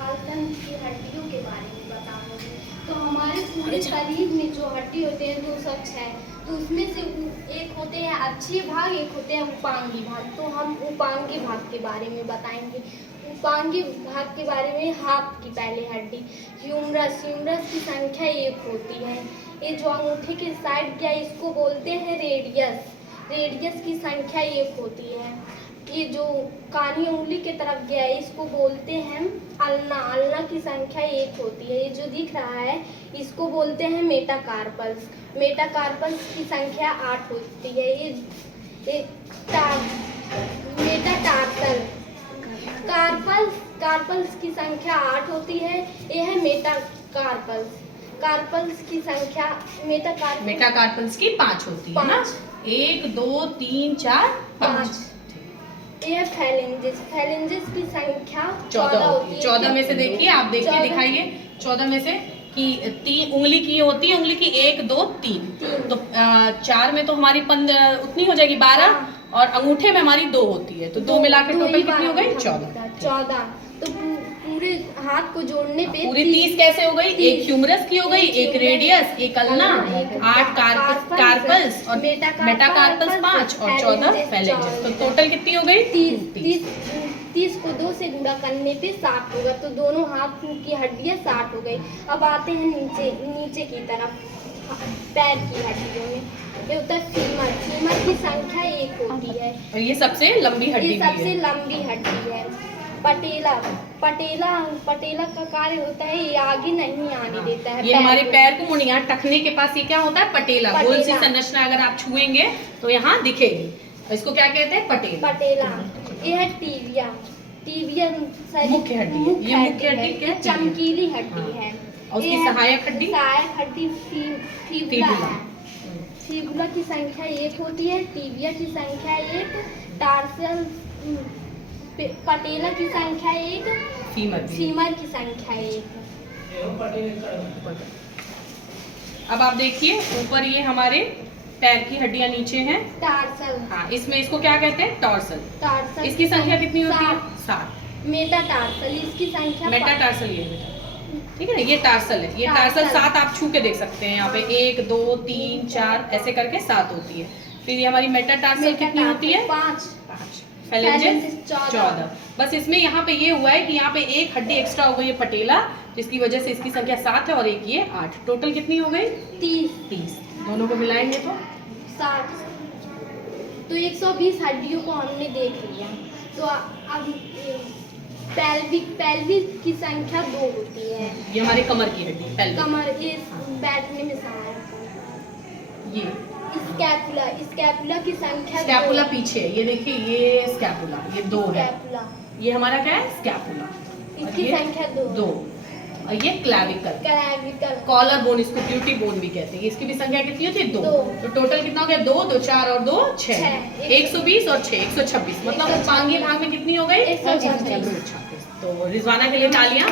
खालतंत्र की हड्डियों के बारे में बताऊंगी। तो हमारे पूरे शरीर में जो हड्डी होते हैं वो सब 6 है। तो उसमें से एक होते हैं अक्षीय भाग, एक होते हैं उपांगी भाग। तो हम उपांगी भाग के बारे में बताएंगे। उपांगी भाग के बारे में हाथ की पहले हड्डी ह्यूमरस। ह्यूमरस की संख्या 1 होती है। ये जो अंगूठे के साइड गया इसको बोलते हैं रेडियस। रेडियस की संख्या 1 होती है। ये जो कानी उंगली के तरफ गया है इसको बोलते हैं अल्ना। अल्ना की संख्या 1 होती है। ये जो दिख रहा है इसको बोलते हैं मेटाकार्पल्स। मेटाकार्पल्स की संख्या 8 होती है। ये मेटाटार्सल। कार्पल्स की संख्या 8 होती है। ये है मेटाकार्पल्स। कार्पल्स की संख्या मेटाकार्पल्स की 5 होती है ना। 1 2 3 4 5। ये फैलेंजेस। फैलेंजेस की संख्या 14 होती है। 14 में से देखिए, आप देखिए, दिखाइए 14 में से कि 3 उंगली की होती है। उंगली की 1 2 3 तो 4 में तो हमारी उतनी हो जाएगी 12 और अंगूठे में हमारी 2 होती है। तो 2 मिला के टोटल कितनी हो गई? 14। तो पूरे हाथ को जोड़ने पे पूरी 30 कैसे हो गई? एक ह्यूमरस की हो गई, एक रेडियस, एक अल्ना, 8 कार्पल्स और मेटाकार्पल्स 5 और 14 फैलेंजेस। तो टोटल कितनी हो गई? 30 को 2 से गुणा करने पे 60 होगा। तो दोनों हाथ की हड्डियां 60 हो गई। अब आते हैं नीचे की तरफ पैर की हड्डियों में। ये होता है फीमर। फीमर की संख्या 1 होती है और ये सबसे लंबी हड्डी है। सबसे लंबी हड्डी है। पटेला का कार्य होता है ये आगे नहीं आने देता है। ये हमारे पैर को मुड़िया टखने के पास ये क्या होता है? पटेला। गोल सी संरचना अगर आप छुएंगे तो यहाँ दिखेगी। इसको क्या कहते हैं? पटेला। ये है टीबिया। टीबिया मुख्य हड्डी। ये मुख्य हड्डी क्या? चमकीली हड्डी है। और उसकी सहायक हड्डी फीबुला है। फीबुला की संख्या 1 होती है। टीबिया की संख्या 1। टार्सल पटेला की संख्या 1। फीमर की संख्या 1। अब आप देखिए ऊपर ये हमारे पैर की हड्डियां नीचे हैं टार्सल। हाँ, इसमें इसको क्या कहते हैं? टॉर्सल। इसकी संख्या कितनी होती है? 7। मेटाटार्सल। इसकी संख्या मेटाटार्सल ये ठीक है ना, ये टार्सल है। ये टार्सल 7 आप छू के देख सकते हैं। यहाँ पे 1 2 3 4 ऐसे करके 7 होती है। फिर ये हमारी मेटाटार्सल कितनी होती है? 5। फैलेंजेस 14। बस इसमें यहाँ पे ये हुआ है कि यहाँ पे एक हड्डी एक्स्ट्रा हो गई है पटेला, जिसकी वजह से इसकी संख्या 7 है और एक ये 8। टोटल कितनी हो गई? 30। दोनों को मिलाएंगे तो 60। तो 120 हड्डियों को हमने देख लिया। तो अब पेल्विक की संख्या 2 होती है। ये हमारे कमर की हड्डी कमर ये बैठने में सहायक। ये स्कैपुला की संख्या स्कैपुला पीछे, ये देखिए ये स्कैपुला, ये 2 है। ये हमारा क्या है? स्कैपुला। इसकी संख्या 2। और ये क्लैविकल। कॉलर बोन, इसको ब्यूटी बोन भी कहते हैं। इसकी भी संख्या कितनी होती है? 2। तो टोटल कितना हो गया? 2 2 4 और 2 6। 120 और 6 126। मतलब उपांगी भाग में कितनी हो गई? 126। तो रिजवाना के लिए तालियां।